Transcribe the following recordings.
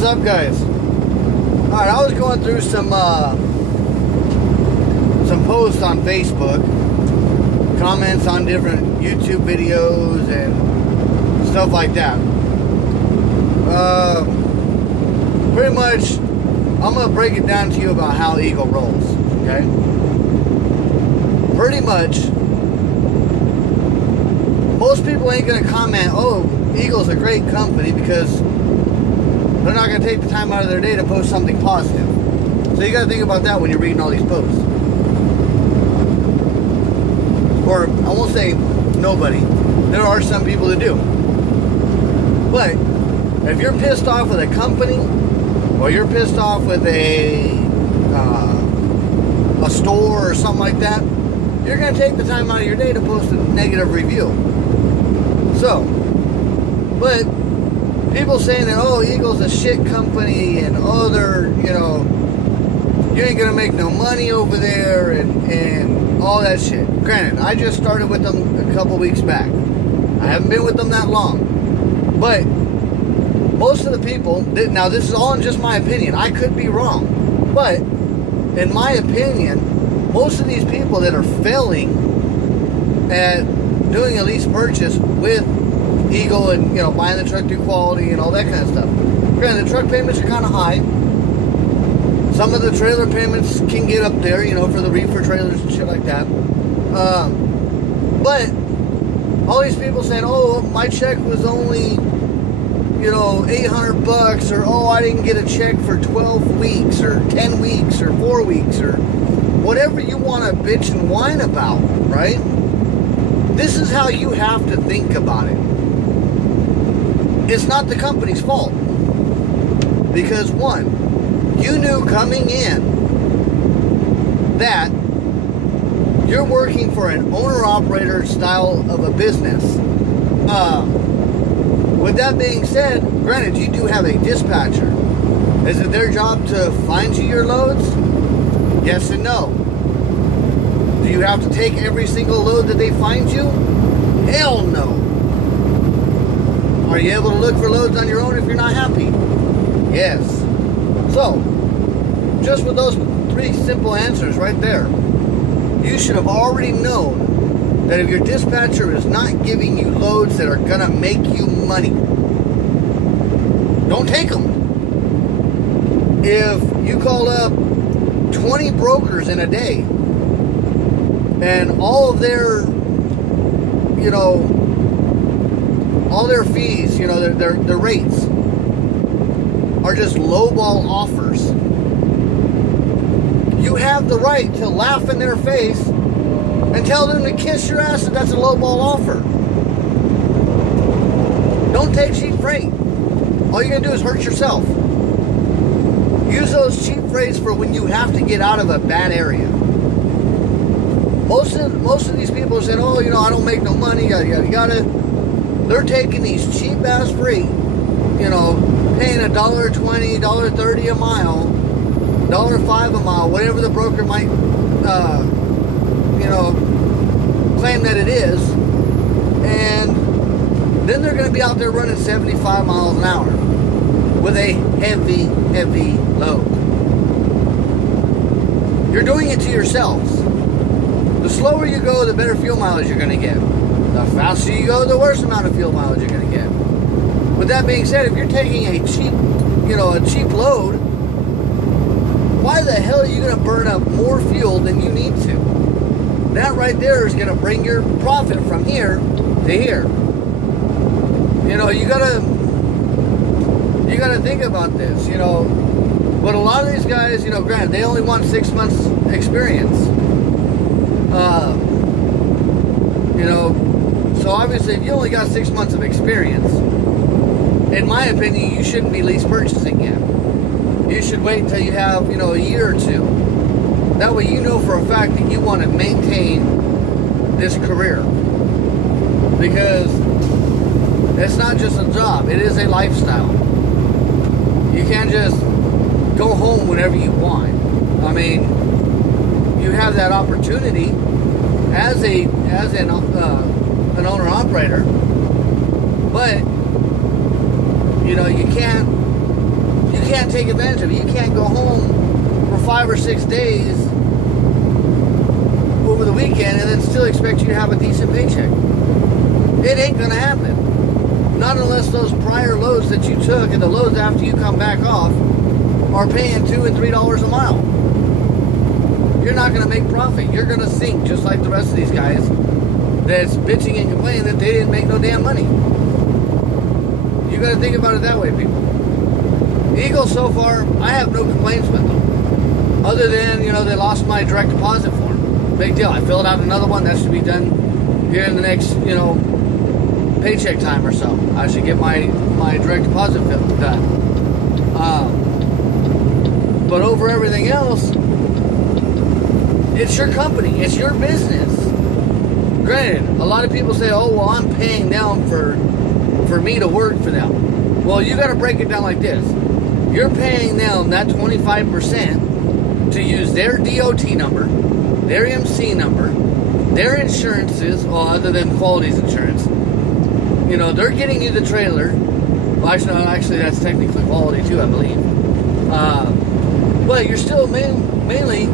What's up, guys? Alright, I was going through some posts on Facebook, comments on different YouTube videos and stuff like that. Pretty much, I'm going to break it down to you about how Eagle rolls, okay? Pretty much, most people ain't going to comment, oh, Eagle's a great company, because they're not going to take the time out of their day to post something positive. So you got to think about that when you're reading all these posts. Or, I won't say nobody. There are some people that do. But, if you're pissed off with a company, or you're pissed off with a store or something like that, you're going to take the time out of your day to post a negative review. So, but people saying that, oh, Eagle's a shit company, and oh, they're, you ain't gonna make no money over there, and all that shit. Granted, I just started with them a couple weeks back. I haven't been with them that long. But most of the people, now this is all in just my opinion, I could be wrong, but in my opinion, most of these people that are failing at doing a lease purchase with Eagle and, buying the truck through Quality and all that kind of stuff. Granted, the truck payments are kind of high. Some of the trailer payments can get up there, for the reefer trailers and shit like that. But all these people saying, oh, my check was only, $800, or oh, I didn't get a check for 12 weeks or 10 weeks or 4 weeks or whatever you want to bitch and whine about, right? This is how you have to think about it. It's not the company's fault. Because one, you knew coming in that you're working for an owner-operator style of a business. With that being said, granted, you do have a dispatcher. Is it their job to find you your loads? Yes and no. Do you have to take every single load that they find you? Hell no. Are you able to look for loads on your own if you're not happy? Yes. So, just with those 3 simple answers right there, you should have already known that if your dispatcher is not giving you loads that are gonna make you money, don't take them. If you call up 20 brokers in a day, and all of their, all their fees, their rates are just lowball offers, you have the right to laugh in their face and tell them to kiss your ass if that's a lowball offer. Don't take cheap freight. All you're going to do is hurt yourself. Use those cheap freights for when you have to get out of a bad area. Most of these people are saying, oh, I don't make no money, yada, yada, yada. They're taking these cheap-ass freight, paying $1.20, $1.30 a mile, $1.05 a mile, whatever the broker might, claim that it is. And then they're going to be out there running 75 miles an hour with a heavy, heavy load. You're doing it to yourselves. The slower you go, the better fuel mileage you're going to get. The faster you go, the worse amount of fuel mileage you're going to get. With that being said, if you're taking a cheap load, why the hell are you going to burn up more fuel than you need to? That right there is going to bring your profit from here to here. You gotta think about this, But a lot of these guys, granted, they only want 6 months experience. So obviously if you only got 6 months of experience, in my opinion, you shouldn't be lease purchasing yet. You should wait until you have, a year or two. That way you know for a fact that you want to maintain this career. Because it's not just a job, it is a lifestyle. You can't just go home whenever you want. I mean, you have that opportunity as an owner operator, but you can't take advantage of it. You can't go home for 5 or 6 days over the weekend and then still expect you to have a decent paycheck. It ain't gonna happen. Not unless those prior loads that you took and the loads after you come back off are paying $2 and $3 a mile. You're not gonna make profit. You're gonna sink just like the rest of these guys that's bitching and complaining that they didn't make no damn money. You gotta think about it that way, people. Eagle, so far, I have no complaints with them. Other than, you know, they lost my direct deposit form. Big deal. I filled out another one. That should be done here in the next, you know, paycheck time or so. I should get my direct deposit done. But over everything else, it's your company. It's your business. Granted, a lot of people say, oh, well, I'm paying them for me to work for them. Well, you got to break it down like this. You're paying them that 25% to use their DOT number, their MC number, their insurances, well, other than Quality's insurance. You know, they're getting you the trailer. Well, actually, that's technically Quality too, I believe. But you're still mainly,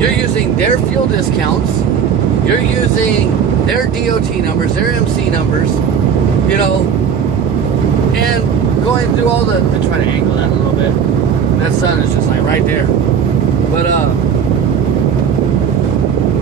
you're using their fuel discounts. You're using their DOT numbers, their MC numbers, you know, and going through all the, I'm trying to angle that a little bit. That sun is just like right there. But,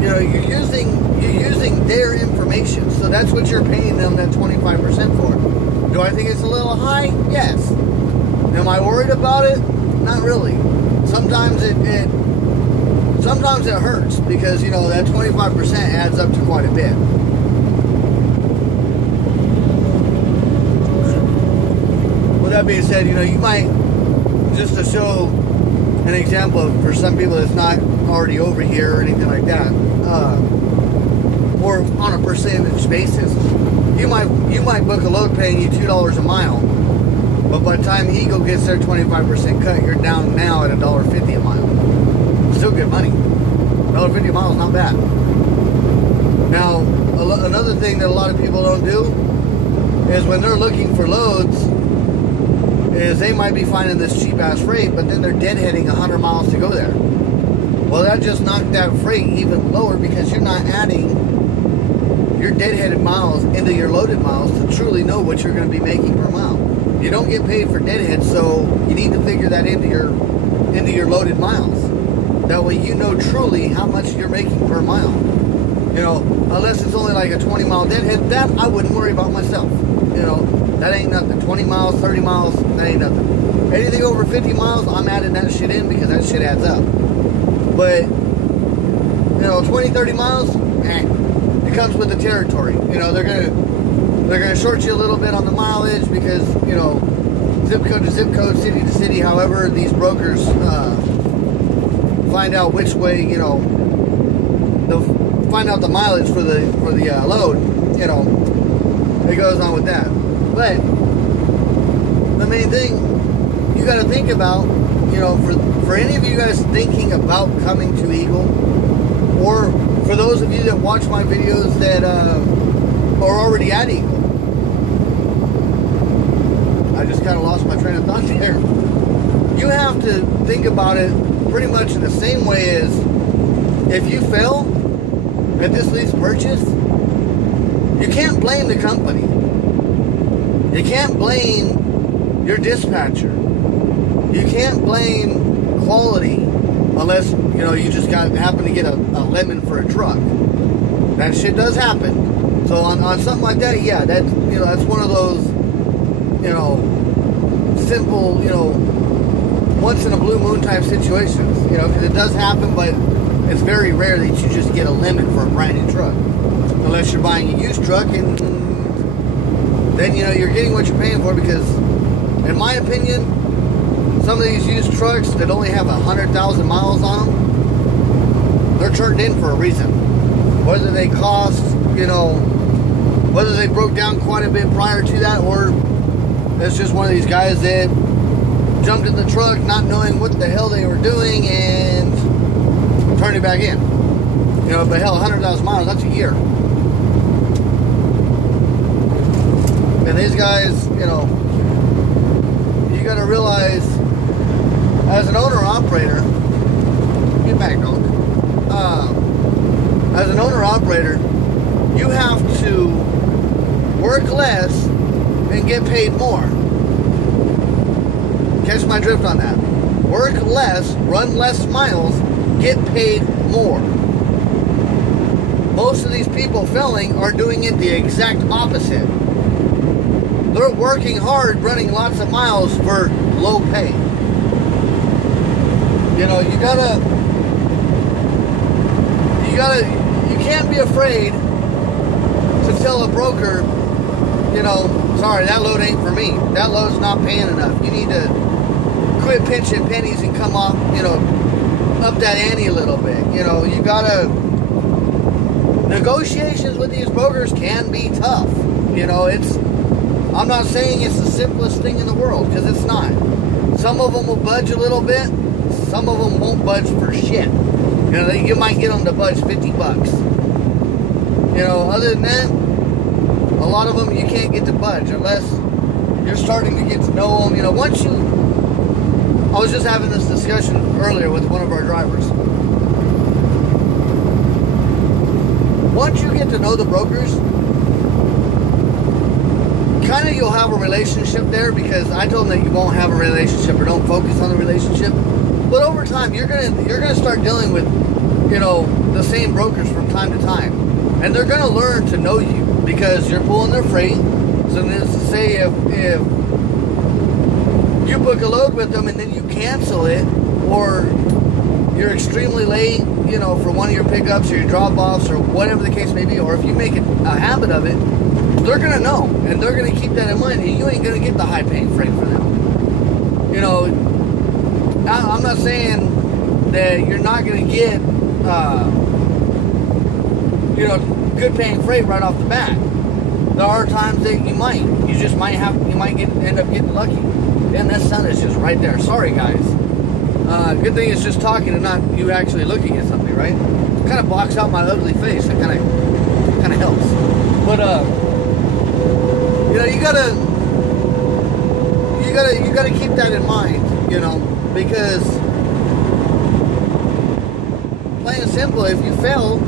you know, you're using their information. So that's what you're paying them that 25% for. Do I think it's a little high? Yes. Am I worried about it? Not really. Sometimes it hurts because, you know, that 25% adds up to quite a bit. With that being said, you know, you might, just to show an example of, for some people that's not already over here or anything like that, or on a percentage basis, you might book a load paying you $2 a mile, but by the time Eagle gets their 25% cut, you're down now at $1.50 a mile. Still good money. $1.50 a mile is not bad. Now, another thing that a lot of people don't do is when they're looking for loads, is they might be finding this cheap ass freight, but then they're deadheading 100 miles to go there. Well, that just knocked that freight even lower because you're not adding your deadheaded miles into your loaded miles to truly know what you're going to be making per mile. You don't get paid for deadhead, so you need to figure that into your loaded miles. That way you know truly how much you're making per mile. You know, unless it's only like a 20-mile deadhead, that I wouldn't worry about myself. You know, that ain't nothing. 20 miles, 30 miles, that ain't nothing. Anything over 50 miles, I'm adding that shit in because that shit adds up. But, you know, 20, 30 miles, it comes with the territory. You know, they're gonna short you a little bit on the mileage because, you know, zip code to zip code, city to city, however these brokers find out which way, you know, they'll find out the mileage for the load, you know. It goes on with that. But the main thing you got to think about, you know, for any of you guys thinking about coming to Eagle, or for those of you that watch my videos that are already at Eagle. I just kind of lost my train of thought there. You have to think about it pretty much in the same way as if you fail at this lease purchase, you can't blame the company. You can't blame your dispatcher. You can't blame Quality unless, you know, you just happen to get a lemon for a truck. That shit does happen. So on something like that, yeah, that's, you know, that's one of those, you know, simple, you know, once in a blue moon type situations, you know, because it does happen, but it's very rare that you just get a lemon for a brand new truck. Unless you're buying a used truck, and then, you know, you're getting what you're paying for, because in my opinion, some of these used trucks that only have 100,000 miles on them, they're turned in for a reason. Whether they cost, you know, whether they broke down quite a bit prior to that, or it's just one of these guys that jumped in the truck not knowing what the hell they were doing and turned it back in. You know, but hell, 100,000 miles, that's a year. And these guys, you know, you got to realize as an owner-operator, get back, dog. As an owner-operator, you have to work less and get paid more. Catch my drift on that. Work less, run less miles, get paid more. Most of these people failing are doing it the exact opposite. They're working hard, running lots of miles for low pay. You know, you can't be afraid to tell a broker, you know, sorry, that load ain't for me. That load's not paying enough. You need to quit pinching pennies and come off, you know, up that ante a little bit. You know, you gotta, negotiations with these brokers can be tough. You know, I'm not saying it's the simplest thing in the world, because it's not. Some of them will budge a little bit. Some of them won't budge for shit. You know, you might get them to budge 50 bucks. You know, other than that, a lot of them you can't get to budge unless you're starting to get to know them. You know, I was just having this discussion earlier with one of our drivers. Once you get to know the brokers, kind of you'll have a relationship there, because I told them that you won't have a relationship or don't focus on the relationship. But over time, you're gonna start dealing with, you know, the same brokers from time to time, and they're gonna learn to know you because you're pulling their freight. So let's say if you book a load with them and then you cancel it, or you're extremely late, you know, for one of your pickups or your drop-offs or whatever the case may be, or if you make it a habit of it, they're gonna know, and they're gonna keep that in mind, and you ain't gonna get the high-paying freight for them. You know, I'm not saying that you're not gonna get, you know, good-paying freight right off the bat. There are times that you might end up getting lucky. And that sun is just right there. Sorry, guys. Good thing it's just talking and not you actually looking at something, right? It kind of blocks out my ugly face. It kind of helps. But you know, you gotta keep that in mind, you know, because plain and simple, if you fail,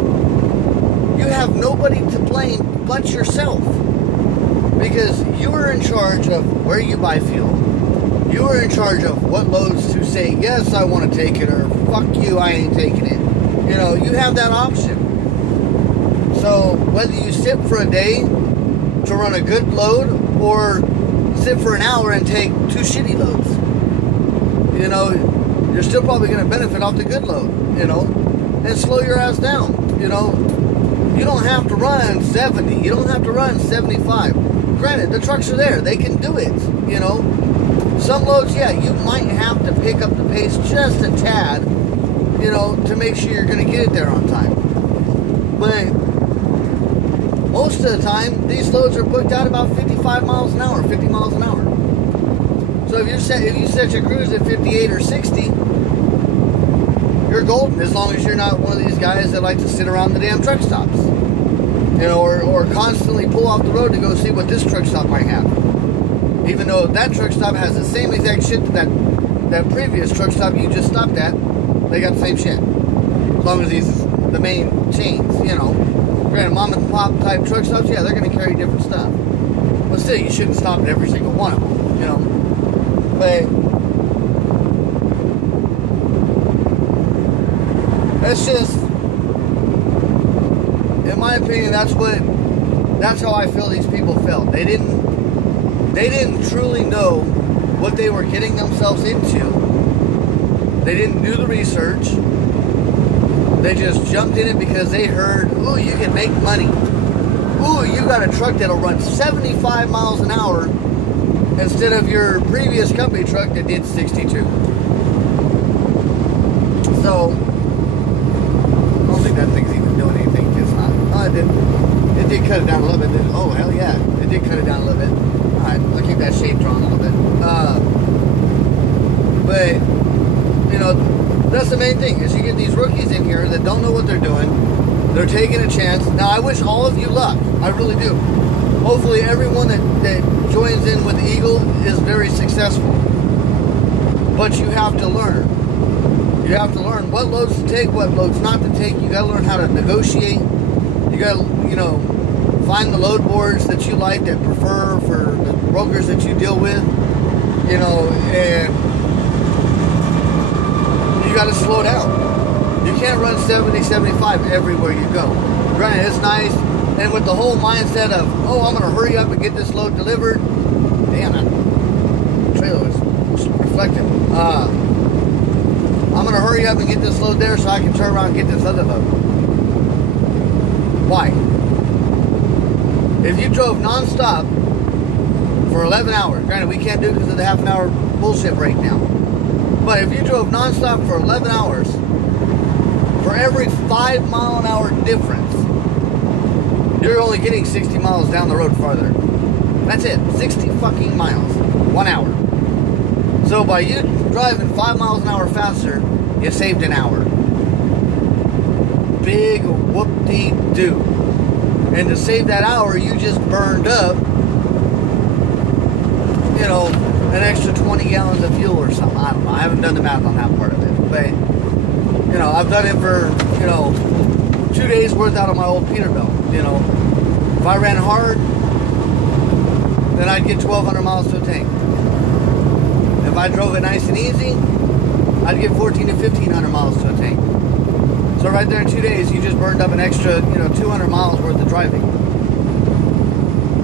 you have nobody to blame but yourself, because you are in charge of where you buy fuel. You are in charge of what loads to say, yes, I want to take it, or fuck you, I ain't taking it. You know, you have that option. So whether you sit for a day to run a good load, or sit for an hour and take 2 shitty loads, you know, you're still probably going to benefit off the good load, you know, and slow your ass down. You know, you don't have to run 70. You don't have to run 75. Granted, the trucks are there. They can do it, you know. Some loads, yeah, you might have to pick up the pace just a tad, you know, to make sure you're going to get it there on time. But most of the time, these loads are booked out about 55 miles an hour, 50 miles an hour. So if you set your cruise at 58 or 60, you're golden, as long as you're not one of these guys that like to sit around the damn truck stops. You know, or constantly pull off the road to go see what this truck stop might have. Even though that truck stop has the same exact shit that previous truck stop you just stopped at, they got the same shit. As long as these the main chains, you know. Granted, mom and pop type truck stops, yeah, they're going to carry different stuff. But still, you shouldn't stop at every single one of them, you know. But that's just, in my opinion, that's how I feel these people felt. They didn't truly know what they were getting themselves into. They didn't do the research. They just jumped in it because they heard, ooh, you can make money. Ooh, you got a truck that'll run 75 miles an hour instead of your previous company truck that did 62. So, I don't think that thing's even doing anything. It's not. Oh, it didn't. It did cut it down a little bit. Oh, hell yeah. It did cut it down a little bit. Alright, I'll keep that shape drawn a little bit. But, you know, that's the main thing, is you get these rookies in here that don't know what they're doing. They're taking a chance. Now, I wish all of you luck. I really do. Hopefully, everyone that joins in with Eagle is very successful. But you have to learn. You have to learn what loads to take, what loads not to take. You got to learn how to negotiate. You got to, find the load boards that you like, that prefer for the brokers that you deal with, and you got to slow down. You can't run 70, 75 everywhere you go. Granted, it's nice, and with the whole mindset of, I'm going to hurry up and get this load delivered. Damn, that trailer is reflective. I'm going to hurry up and get this load there so I can turn around and get this other load. Why? If you drove non-stop for 11 hours, granted we can't do it because of the half an hour bullshit break now, but if you drove non-stop for 11 hours, for every 5 mile an hour difference, you're only getting 60 miles down the road farther. That's it. 60 fucking miles. 1 hour. So by you driving 5 miles an hour faster, you saved an hour. Big whoop-dee-doo. And to save that hour, you just burned up, an extra 20 gallons of fuel or something. I don't know. I haven't done the math on that part of it. But, I've done it for, 2 days worth out of my old Peterbilt. If I ran hard, then I'd get 1,200 miles to a tank. If I drove it nice and easy, I'd get 1,400 to 1,500 miles to a tank. So right there in 2 days, you just burned up an extra, 200 miles worth of driving,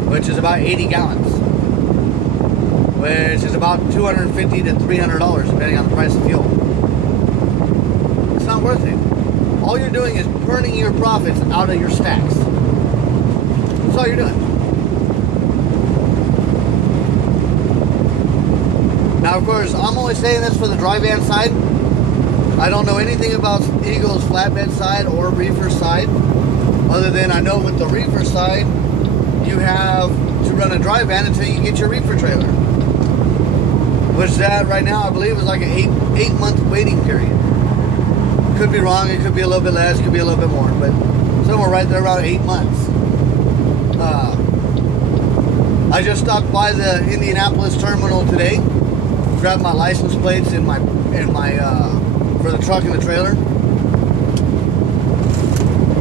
which is about 80 gallons, which is about $250 to $300, depending on the price of fuel. It's not worth it. All you're doing is burning your profits out of your stacks. That's all you're doing. Now, of course, I'm only saying this for the dry van side. I don't know anything about Eagle's flatbed side or reefer side, other than I know with the reefer side, you have to run a dry van until you get your reefer trailer. Which that right now I believe is like an 8-month waiting period. Could be wrong, it could be a little bit less, could be a little bit more, but somewhere right there around 8 months. I just stopped by the Indianapolis terminal today, grabbed my license plates and my for the truck and the trailer.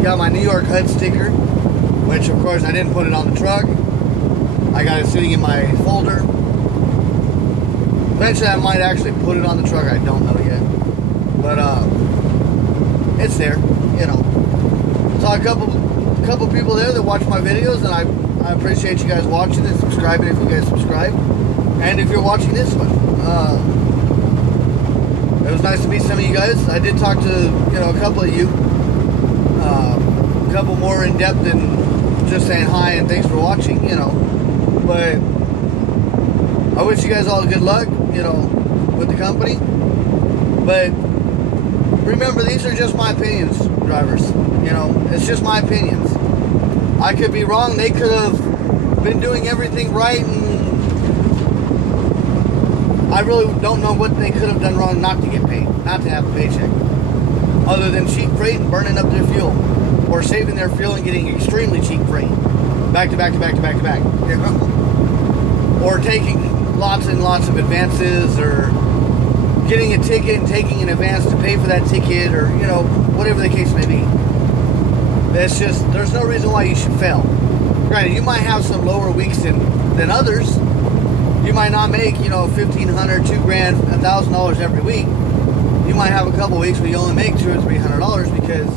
Got my New York HUD sticker, which of course I didn't put it on the truck. I got it sitting in my folder. Eventually I might actually put it on the truck, I don't know yet. But it's there, Saw a couple people there that watch my videos, and I appreciate you guys watching and subscribing if you guys subscribe. And if you're watching this one, it was nice to meet some of you guys. I did talk to, a couple of you. A couple more in depth than just saying hi and thanks for watching, But I wish you guys all good luck, with the company. But remember, these are just my opinions, drivers. It's just my opinions. I could be wrong. They could have been doing everything right, and I really don't know what they could have done wrong not to get paid, not to have a paycheck, other than cheap freight and burning up their fuel, or saving their fuel and getting extremely cheap freight, back to back to back to back to back, or taking lots and lots of advances, or getting a ticket and taking an advance to pay for that ticket, or whatever the case may be. It's just, there's no reason why you should fail. Granted, you might have some lower weeks than others. You might not make, $1,500, $2,000, $1,000 every week. You might have a couple weeks where you only make $200 or $300 because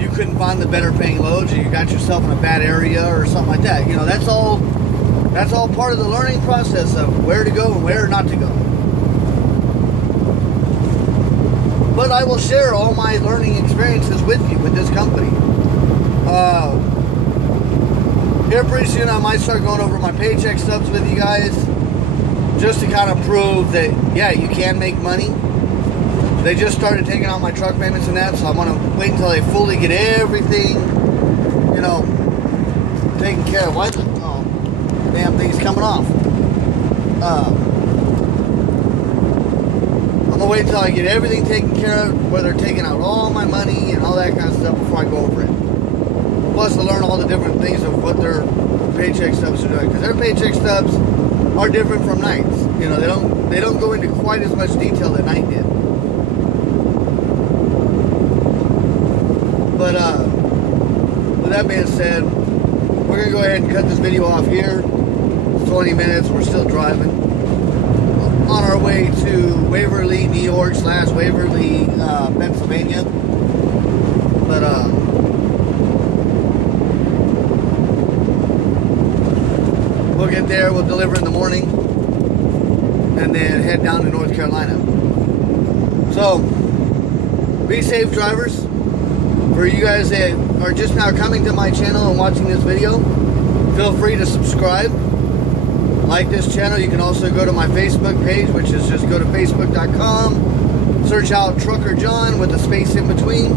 you couldn't find the better paying loads, or you got yourself in a bad area or something like that. That's all part of the learning process of where to go and where not to go. But I will share all my learning experiences with you with this company. Here pretty soon I might start going over my paycheck stubs with you guys, just to kind of prove that, yeah, you can make money. They just started taking out my truck payments and that, so I'm going to wait until they fully get everything, taken care of. Why the damn thing's coming off? I'm going to wait until I get everything taken care of, where they're taking out all my money and all that kind of stuff before I go over it. Plus to learn all the different things of what their paycheck stubs are doing, because their paycheck stubs are different from Knight's. You know, they don't go into quite as much detail that I did. But with that being said, we're gonna go ahead and cut this video off here. It's 20 minutes. We're still driving on our way to Waverly, New York / Waverly, Pennsylvania. But we'll get there. We'll deliver in the morning, and then head down to North Carolina. So, be safe, drivers. For you guys that are just now coming to my channel and watching this video, feel free to subscribe, like this channel. You can also go to my Facebook page, which is just go to facebook.com, search out Trucker John with a space in between.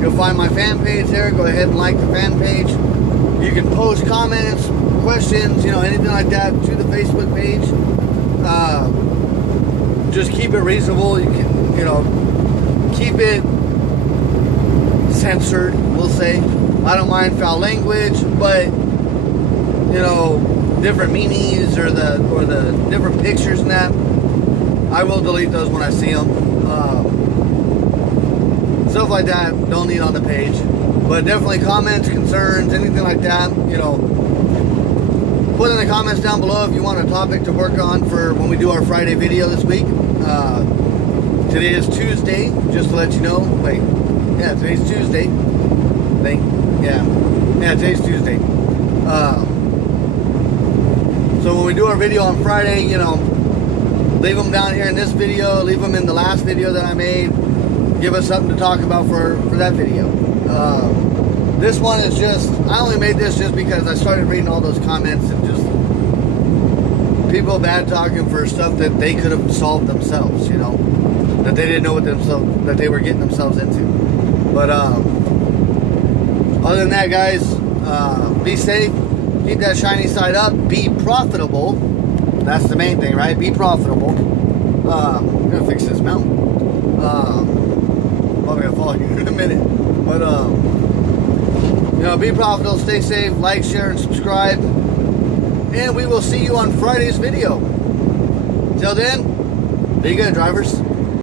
You'll find my fan page there. Go ahead and like the fan page. You can post comments, questions, you know, anything like that to the Facebook page. Just keep it reasonable. You can, you know, keep it censored, we'll say. I don't mind foul language, but you know, different memes or the different pictures and that, I will delete those when I see them. Stuff like that don't need on the page, but definitely comments, concerns, anything like that, you know, put in the comments down below if you want a topic to work on for when we do our Friday video this week. Today is Tuesday, just to let you know. Wait, yeah, today's Tuesday. Yeah, today's Tuesday. So when we do our video on Friday, you know, leave them down here in this video, leave them in the last video that I made. Give us something to talk about for that video. This one is just, I only made this just because I started reading all those comments and just people bad talking for stuff that they could have solved themselves, you know, that they didn't know that they were getting themselves into. But other than that, guys, be safe, keep that shiny side up, be profitable. That's the main thing, right? Be profitable. I'm gonna fix this mount. Probably gonna fall here in a minute, but you know, be profitable, stay safe, like, share, and subscribe, and we will see you on Friday's video. Till then, be good, drivers.